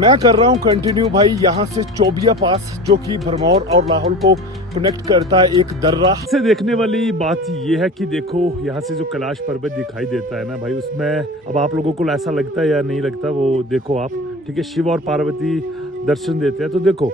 मैं कर रहा हूँ कंटिन्यू भाई यहाँ से चोबिया पास, जो कि भरमौर और लाहौल को कनेक्ट करता है एक दर्रा से। देखने वाली बात ये है कि देखो यहाँ से जो कैलाश पर्वत दिखाई देता है ना भाई, उसमें अब आप लोगों को ऐसा लगता है या नहीं लगता वो देखो आप, ठीक है। शिव और पार्वती दर्शन देते हैं। तो देखो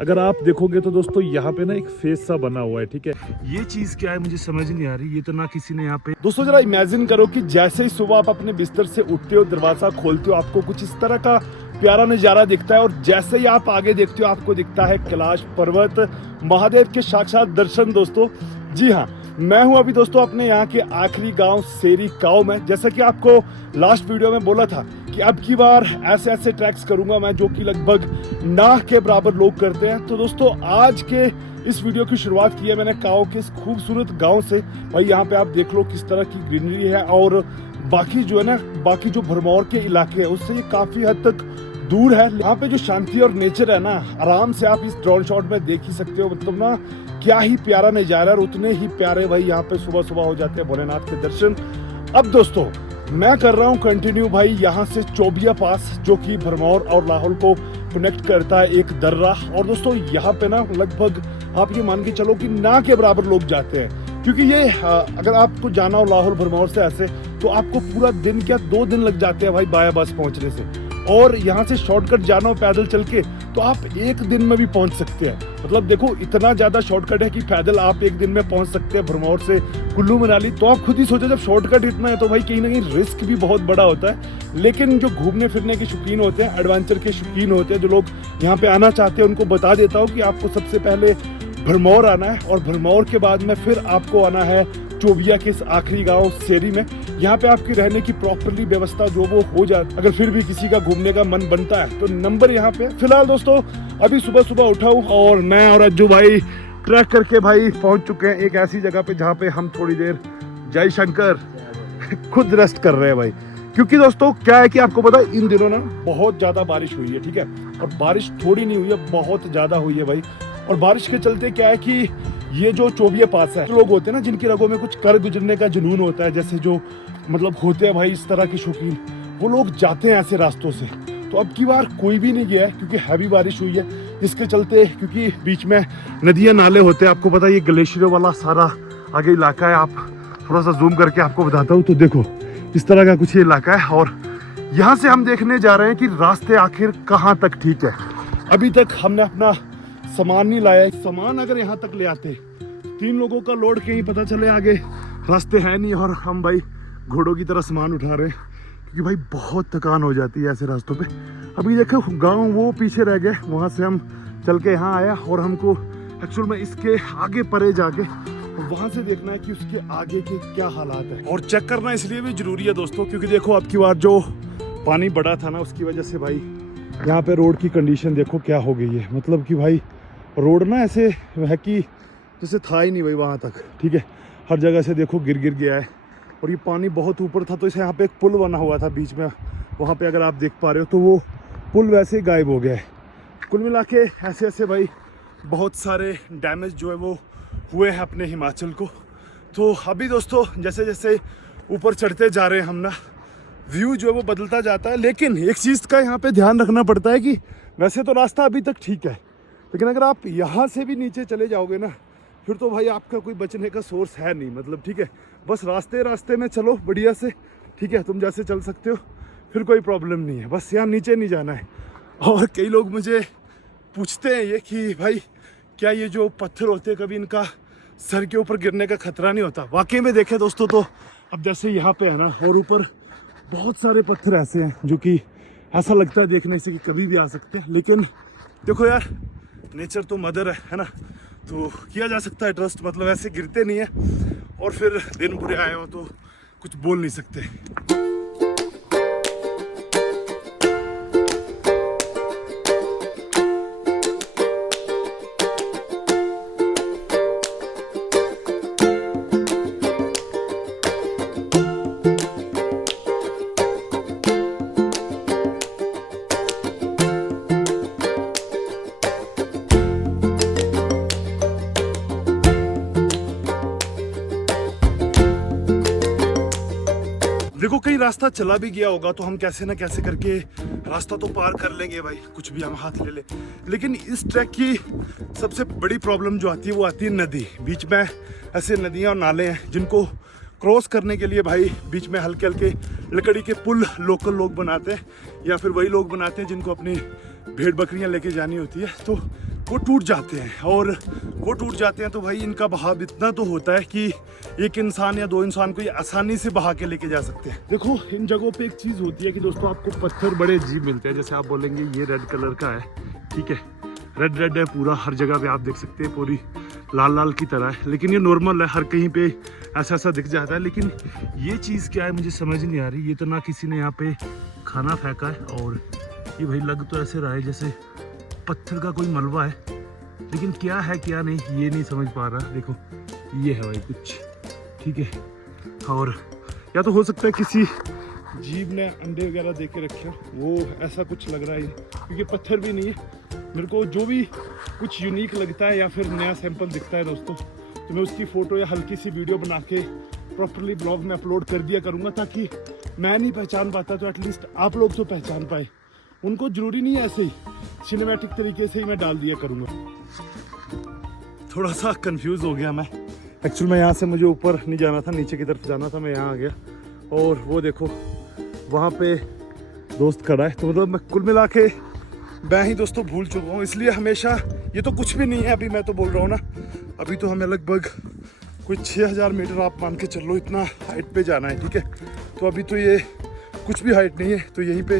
अगर आप देखोगे तो दोस्तों यहाँ पे ना एक फेस सा बना हुआ है, ठीक है। ये चीज क्या है मुझे समझ नहीं आ रही, ये तो ना किसी ने यहाँ पे। दोस्तों जरा इमेजिन करो कि जैसे ही सुबह आप अपने बिस्तर से उठते हो, दरवाजा खोलते हो, आपको कुछ इस तरह का प्यारा नजारा दिखता है और जैसे ही आप आगे देखते हो आपको दिखता है कैलाश पर्वत, महादेव के साक्षात दर्शन। दोस्तों जी हाँ, मैं हूं अभी दोस्तों अपने यहाँ के आखिरी गांव सेरी गांव में। जैसा कि आपको लास्ट वीडियो में बोला था कि अब की बार ऐसे ऐसे ट्रैक्स करूंगा मैं जो कि लगभग ना के बराबर लोग करते हैं। तो दोस्तों आज के इस वीडियो की शुरुआत की है मैंने गाँव के इस खूबसूरत गांव से। भाई यहाँ पे आप देख लो किस तरह की ग्रीनरी है और बाकी जो है ना, बाकी जो भरमौर के इलाके है उससे ये काफी हद तक दूर है। यहाँ पे जो शांति और नेचर है ना, आराम से आप इस ड्रोन शॉट में देख ही सकते हो। मतलब ना क्या ही प्यारा नजारा, और उतने ही प्यारे भाई यहाँ पे सुबह सुबह हो जाते हैं भोलेनाथ के दर्शन। अब दोस्तों मैं कर रहा हूँ कंटिन्यू भाई यहाँ से चोबिया पास, जो कि भरमौर और लाहौल को कनेक्ट करता है एक दर्रा। और दोस्तों यहाँ पे ना लगभग आप ये मान के चलो कि ना के बराबर लोग जाते हैं, क्योंकि ये अगर आपको जाना हो लाहौल भरमौर से ऐसे तो आपको पूरा दिन क्या 2 दिन लग जाते हैं भाई बाया बस पहुंचने से। और यहाँ से शॉर्टकट जाना हो पैदल चल के तो आप 1 दिन में भी पहुंच सकते हैं। मतलब देखो इतना ज्यादा शॉर्टकट है कि पैदल आप 1 दिन में पहुंच सकते हैं भरमौर से कुल्लू मनाली। तो आप खुद ही सोचो जब शॉर्टकट इतना है तो भाई कहीं ना कहीं रिस्क भी बहुत बड़ा होता है। लेकिन जो घूमने फिरने के शौकीन होते हैं, एडवेंचर के शौकीन होते हैं, जो लोग यहाँ पे आना चाहते हैं, उनको बता देता हूँ कि आपको सबसे पहले भरमौर आना है और भरमौर के बाद में फिर आपको आना है चोबिया के इस आखिरी गांव सेरी में। यहाँ पे आपकी रहने की प्रॉपरली व्यवस्था जो वो हो जाती। अगर फिर भी किसी का घूमने का मन बनता है तो नंबर यहाँ पे। फिलहाल दोस्तों अभी सुबह सुबह उठा हूँ और मैं और अज्जू भाई ट्रैक करके भाई पहुंच चुके हैं एक ऐसी जगह पे जहाँ पे हम थोड़ी देर जय शंकर खुद रेस्ट कर रहे हैं भाई। क्योंकि दोस्तों क्या है कि आपको पता है इन दिनों ना बहुत ज्यादा बारिश हुई है, ठीक है। और बारिश थोड़ी नहीं हुई है, बहुत ज्यादा हुई है भाई। और बारिश के चलते क्या है कि ये जो चोबिया पास है, लोग होते हैं ना जिनकी रगों में कुछ कर गुजरने का जुनून होता है, जैसे जो मतलब होते हैं भाई इस तरह के शौकीन, वो लोग जाते हैं ऐसे रास्तों से। तो अब की बार कोई भी नहीं गया है क्योंकि हैवी बारिश हुई है, जिसके चलते क्योंकि बीच में नदियां नाले होते हैं। आपको पता है ये ग्लेशियरों वाला सारा आगे इलाका है। आप थोड़ा सा जूम करके आपको बताता हूँ तो देखो इस तरह का कुछ ये इलाका है। और यहाँ से हम देखने जा रहे हैं कि रास्ते आखिर कहाँ तक ठीक है। अभी तक हमने अपना सामान नहीं लाया। सामान अगर यहाँ तक ले आते 3 लोगों का लोड कहीं पता चले आगे रास्ते है नहीं, और हम भाई घोड़ों की तरह सामान उठा रहे हैं क्योंकि भाई बहुत थकान हो जाती है ऐसे रास्तों पे। अभी देखो गांव वो पीछे रह गए, वहां से हम चल के यहाँ आया और हमको एक्चुअल में इसके आगे परे जाके वहां से देखना है कि उसके आगे के क्या हालात है। और चेक करना इसलिए भी जरूरी है दोस्तों क्योंकि देखो अब की बार जो पानी बढ़ा था ना उसकी वजह से भाई यहाँ पे रोड की कंडीशन देखो क्या हो गई है। मतलब कि भाई रोड ना ऐसे है कि जैसे था ही नहीं भाई वहाँ तक, ठीक है। हर जगह से देखो गिर गया है और ये पानी बहुत ऊपर था तो इसे यहाँ पे एक पुल बना हुआ था बीच में, वहाँ पे अगर आप देख पा रहे हो तो वो पुल वैसे ही गायब हो गया है। कुल मिला के ऐसे ऐसे भाई बहुत सारे डैमेज जो है वो हुए हैं अपने हिमाचल को। तो अभी दोस्तों जैसे जैसे ऊपर चढ़ते जा रहे हैं हम ना, व्यू जो है वो बदलता जाता है। लेकिन एक चीज़ का यहाँ पे ध्यान रखना पड़ता है कि वैसे तो रास्ता अभी तक ठीक है, लेकिन अगर आप यहाँ से भी नीचे चले जाओगे ना फिर तो भाई आपका कोई बचने का सोर्स है नहीं। मतलब ठीक है, बस रास्ते में चलो बढ़िया से, ठीक है। तुम जैसे चल सकते हो फिर कोई प्रॉब्लम नहीं है, बस यहाँ नीचे नहीं जाना है। और कई लोग मुझे पूछते हैं ये कि भाई क्या ये जो पत्थर होते हैं कभी इनका सर के ऊपर गिरने का खतरा नहीं होता। वाकई में देखे दोस्तों तो अब जैसे यहाँ पे है ना और ऊपर बहुत सारे पत्थर ऐसे हैं जो कि ऐसा लगता है देखने से कि कभी भी आ सकते हैं। लेकिन देखो यार नेचर तो मदर है ना, तो किया जा सकता है ट्रस्ट। मतलब ऐसे गिरते नहीं है और फिर दिन बुरे आए हो तो कुछ बोल नहीं सकते। देखो कहीं रास्ता चला भी गया होगा तो हम कैसे ना कैसे करके रास्ता तो पार कर लेंगे भाई, कुछ भी हम हाथ ले ले। लेकिन इस ट्रैक की सबसे बड़ी प्रॉब्लम जो आती है वो आती है नदी। बीच में ऐसे नदियाँ और नाले हैं जिनको क्रॉस करने के लिए भाई बीच में हल्के हल्के लकड़ी के पुल लोकल लोग बनाते हैं, या फिर वही लोग बनाते हैं जिनको अपनी भेड़ बकरियां लेके जानी होती है, तो वो टूट जाते हैं। और वो टूट जाते हैं तो भाई इनका बहाव इतना तो होता है कि एक इंसान या दो इंसान को ये आसानी से बहा के लेके जा सकते हैं। देखो इन जगहों पे एक चीज़ होती है कि दोस्तों आपको पत्थर बड़े अजीब मिलते हैं। जैसे आप बोलेंगे ये रेड कलर का है, ठीक है, रेड रेड है पूरा, हर जगह पे आप देख सकते हैं पूरी लाल लाल की तरह है, लेकिन ये नॉर्मल है, हर कहीं पे ऐसा ऐसा दिख जाता है। लेकिन ये चीज़ क्या है मुझे समझ नहीं आ रही। ये तो ना किसी ने यहाँ पे खाना फेंका है, और ये भाई लग तो ऐसे रहा है जैसे पत्थर का कोई मलबा है, लेकिन क्या है क्या नहीं ये नहीं समझ पा रहा। देखो ये है भाई कुछ, ठीक है, और या तो हो सकता है किसी जीव ने अंडे वगैरह दे के रखे, वो ऐसा कुछ लग रहा है, क्योंकि पत्थर भी नहीं है। मेरे को जो भी कुछ यूनिक लगता है या फिर नया सैंपल दिखता है दोस्तों, तो मैं उसकी फ़ोटो या हल्की सी वीडियो बना के प्रॉपरली ब्लॉग में अपलोड कर दिया करूँगा, ताकि मैं नहीं पहचान पाता तो एटलीस्ट आप लोग तो पहचान पाए। उनको ज़रूरी नहीं है ऐसे ही सिनेमैटिक तरीके से ही मैं डाल दिया करूँगा। थोड़ा सा कंफ्यूज हो गया मैं, एक्चुअल में यहाँ से मुझे ऊपर नहीं जाना था, नीचे की तरफ जाना था, मैं यहाँ आ गया। और वो देखो वहाँ पे दोस्त खड़ा है, तो मतलब मैं कुल मिला के मैं ही दोस्तों भूल चुका हूँ। इसलिए हमेशा ये तो कुछ भी नहीं है अभी, मैं तो बोल रहा हूँ ना, अभी तो हमें लगभग कोई 6000 मीटर आप मान के चलो इतना हाइट पे जाना है, ठीक है। तो अभी तो ये कुछ भी हाइट नहीं है, तो यहीं पे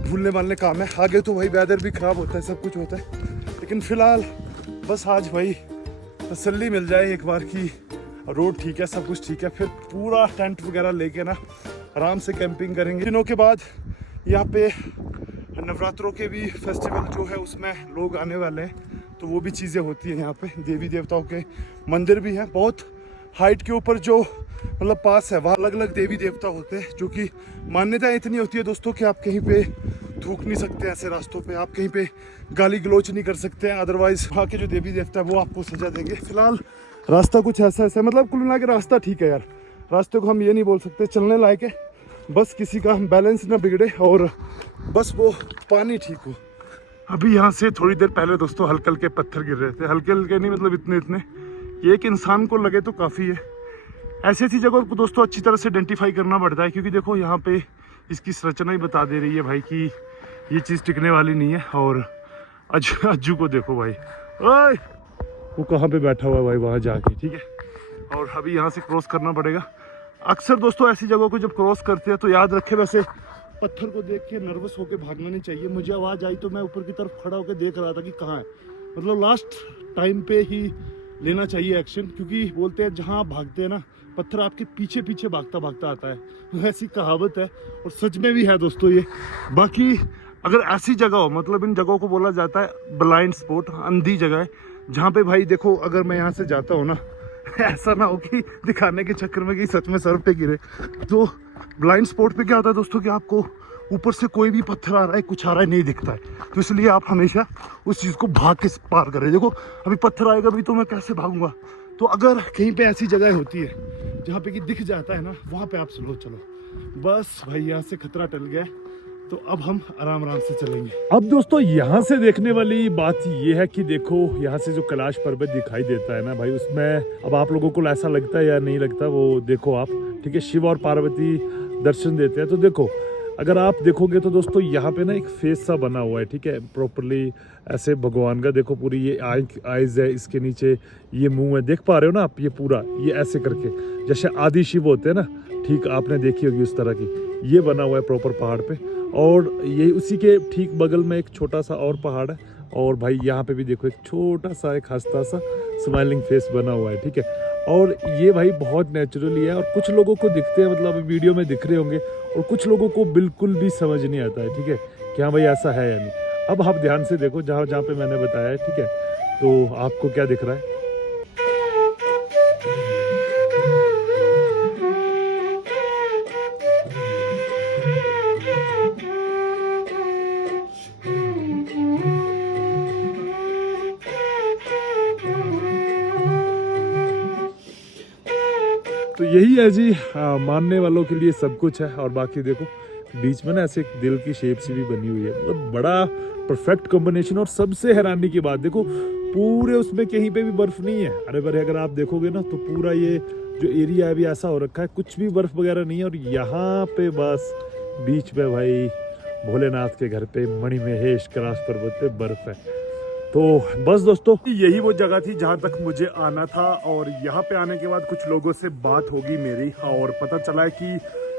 भूलने वाले काम है। आगे तो भाई वेदर भी ख़राब होता है, सब कुछ होता है, लेकिन फ़िलहाल बस आज भाई तसल्ली मिल जाए एक बार की रोड ठीक है, सब कुछ ठीक है, फिर पूरा टेंट वगैरह लेके ना आराम से कैंपिंग करेंगे। दिनों के बाद यहाँ पे नवरात्रों के भी फेस्टिवल जो है उसमें लोग आने वाले हैं, तो वो भी चीज़ें होती हैं यहाँ पे। देवी देवताओं के मंदिर भी हैं, बहुत हाइट के ऊपर जो मतलब पास है वहाँ अलग अलग देवी देवता होते हैं, जो कि मान्यता इतनी होती है दोस्तों कि आप कहीं पे थूक नहीं सकते ऐसे रास्तों पे, आप कहीं पे गाली गलोच नहीं कर सकते हैं, अदरवाइज वहाँ के जो देवी देवता है वो आपको सजा देंगे। फिलहाल रास्ता कुछ ऐसा ऐसा मतलब कुल मिला के रास्ता ठीक है यार, रास्ते को हम ये नहीं बोल सकते चलने लायक है, बस किसी का बैलेंस ना बिगड़े और बस वो पानी ठीक हो। अभी यहाँ से थोड़ी देर पहले दोस्तों हल्के हल्के पत्थर गिर रहे थे, हल्के हल्के नहीं मतलब इतने इतने, ये एक इंसान को लगे तो काफ़ी है। ऐसी ऐसी जगह को दोस्तों अच्छी तरह से आइडेंटिफाई करना पड़ता है, क्योंकि देखो यहाँ पे इसकी संरचना ही बता दे रही है भाई कि ये चीज़ टिकने वाली नहीं है। और अज्जू को देखो भाई, ओए वो कहाँ पे बैठा हुआ है भाई वहाँ जाके, ठीक है। और अभी यहाँ से क्रॉस करना पड़ेगा। अक्सर दोस्तों ऐसी जगहों को जब क्रॉस करते हैं तो याद रखें, वैसे पत्थर को देख के नर्वस होकर भागना नहीं चाहिए। मुझे आवाज़ आई तो मैं ऊपर की तरफ खड़ा होकर देख रहा था कि कहाँ है, मतलब लास्ट टाइम पे ही लेना चाहिए एक्शन, क्योंकि बोलते हैं जहाँ आप भागते हैं ना पत्थर आपके पीछे पीछे भागता भागता आता है, ऐसी कहावत है और सच में भी है दोस्तों ये। बाकी अगर ऐसी जगह हो, मतलब इन जगहों को बोला जाता है ब्लाइंड स्पॉट, अंधी जगह है, जहाँ पे भाई देखो अगर मैं यहाँ से जाता हूँ ना ऐसा ना हो कि दिखाने के चक्कर में कि सच में सर पे गिरे। तो ब्लाइंड स्पॉट पे क्या होता है दोस्तों कि आपको ऊपर से कोई भी पत्थर आ रहा है कुछ आ रहा है नहीं दिखता है, तो इसलिए आप हमेशा उस चीज़ को भाग के पार करें। देखो अभी पत्थर आएगा भी तो मैं कैसे भागूंगा, तो अगर कहीं पे ऐसी जगह होती है जहाँ पे कि दिख जाता है ना, वहाँ पे आप स्लो चलो। बस भाई यहाँ से खतरा टल गया, तो अब हम आराम आराम से चलेंगे। अब दोस्तों यहाँ से देखने वाली बात ये है कि देखो यहाँ से जो कैलाश पर्वत दिखाई देता है ना भाई, उसमें अब आप लोगों को ऐसा लगता है या नहीं लगता वो देखो आप, ठीक है। शिव और पार्वती दर्शन देते हैं, तो देखो अगर आप देखोगे तो दोस्तों यहाँ पे ना एक फेस सा बना हुआ है, ठीक है, प्रॉपरली ऐसे भगवान का। देखो पूरी ये आइज है, इसके नीचे ये मुंह है, देख पा रहे हो ना आप, ये पूरा ये ऐसे करके जैसे आदि शिव होते हैं ना, ठीक आपने देखी होगी उस तरह की, ये बना हुआ है प्रॉपर पहाड़ पे। और ये उसी के ठीक बगल में एक छोटा सा और पहाड़ है, और भाई यहाँ पे भी देखो एक छोटा सा एक हंसता सा स्माइलिंग फेस बना हुआ है, ठीक है। और ये भाई बहुत नेचुरली है, और कुछ लोगों को दिखते हैं, मतलब अभी वीडियो में दिख रहे होंगे, और कुछ लोगों को बिल्कुल भी समझ नहीं आता है, ठीक है, कि हाँ भाई ऐसा है या नहीं। अब आप ध्यान से देखो जहाँ जहाँ पे मैंने बताया है, ठीक है, तो आपको क्या दिख रहा है। तो यही है जी, मानने वालों के लिए सब कुछ है। और बाकी देखो बीच में ना ऐसे एक दिल की शेप सी भी बनी हुई है, मतलब बड़ा परफेक्ट कॉम्बिनेशन। और सबसे हैरानी की बात देखो, पूरे उसमें कहीं पे भी बर्फ नहीं है। अरे बरे अगर आप देखोगे ना तो पूरा ये जो एरिया है भी ऐसा हो रखा है, कुछ भी बर्फ वगैरह नहीं है। और यहाँ पे बस बीच में भाई भोलेनाथ के घर पे मणिमहेश कैलाश पर्वत पे बर्फ है। तो बस दोस्तों, यही वो जगह थी जहाँ तक मुझे आना था। और यहाँ पे आने के बाद कुछ लोगों से बात होगी मेरी, और पता चला है कि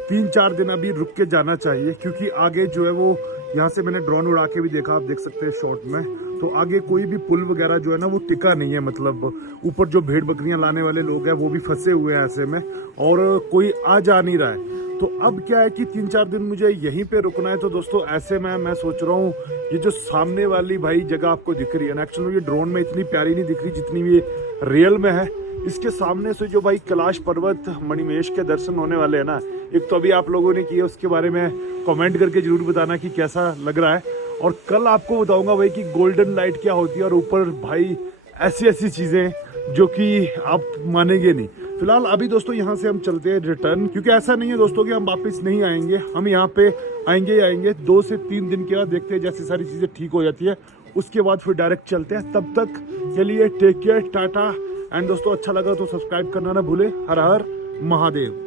3-4 दिन अभी रुक के जाना चाहिए, क्योंकि आगे जो है वो यहाँ से मैंने ड्रोन उड़ा के भी देखा, आप देख सकते हैं शॉट में, तो आगे कोई भी पुल वगैरह जो है ना वो टिका नहीं है। मतलब ऊपर जो भेड़ बकरियां लाने वाले लोग हैं वो भी फंसे हुए हैं ऐसे में, और कोई आ जा नहीं रहा है। तो अब क्या है कि 3-4 दिन मुझे यहीं पे रुकना है। तो दोस्तों ऐसे में मैं सोच रहा हूँ, ये जो सामने वाली भाई जगह आपको दिख रही है ना, एक्चुअली ये ड्रोन में इतनी प्यारी नहीं दिख रही जितनी ये रियल में है। इसके सामने से जो भाई कैलाश पर्वत मणिमहेश के दर्शन होने वाले हैं ना, एक तो अभी आप लोगों ने किए, उसके बारे में कमेंट करके जरूर बताना कि कैसा लग रहा है। और कल आपको बताऊंगा भाई कि गोल्डन लाइट क्या होती है, और ऊपर भाई ऐसी ऐसी चीजें जो कि आप मानेंगे नहीं। फिलहाल अभी दोस्तों यहाँ से हम चलते हैं रिटर्न, क्योंकि ऐसा नहीं है दोस्तों कि हम वापस नहीं आएंगे, हम यहाँ पे आएंगे ही आएंगे। 2 से 3 दिन के बाद देखते हैं, जैसी सारी चीजें ठीक हो जाती है उसके बाद फिर डायरेक्ट चलते हैं। तब तक के लिए टेक केयर, टाटा। एंड दोस्तों अच्छा लगा तो सब्सक्राइब करना ना भूले। हर हर महादेव।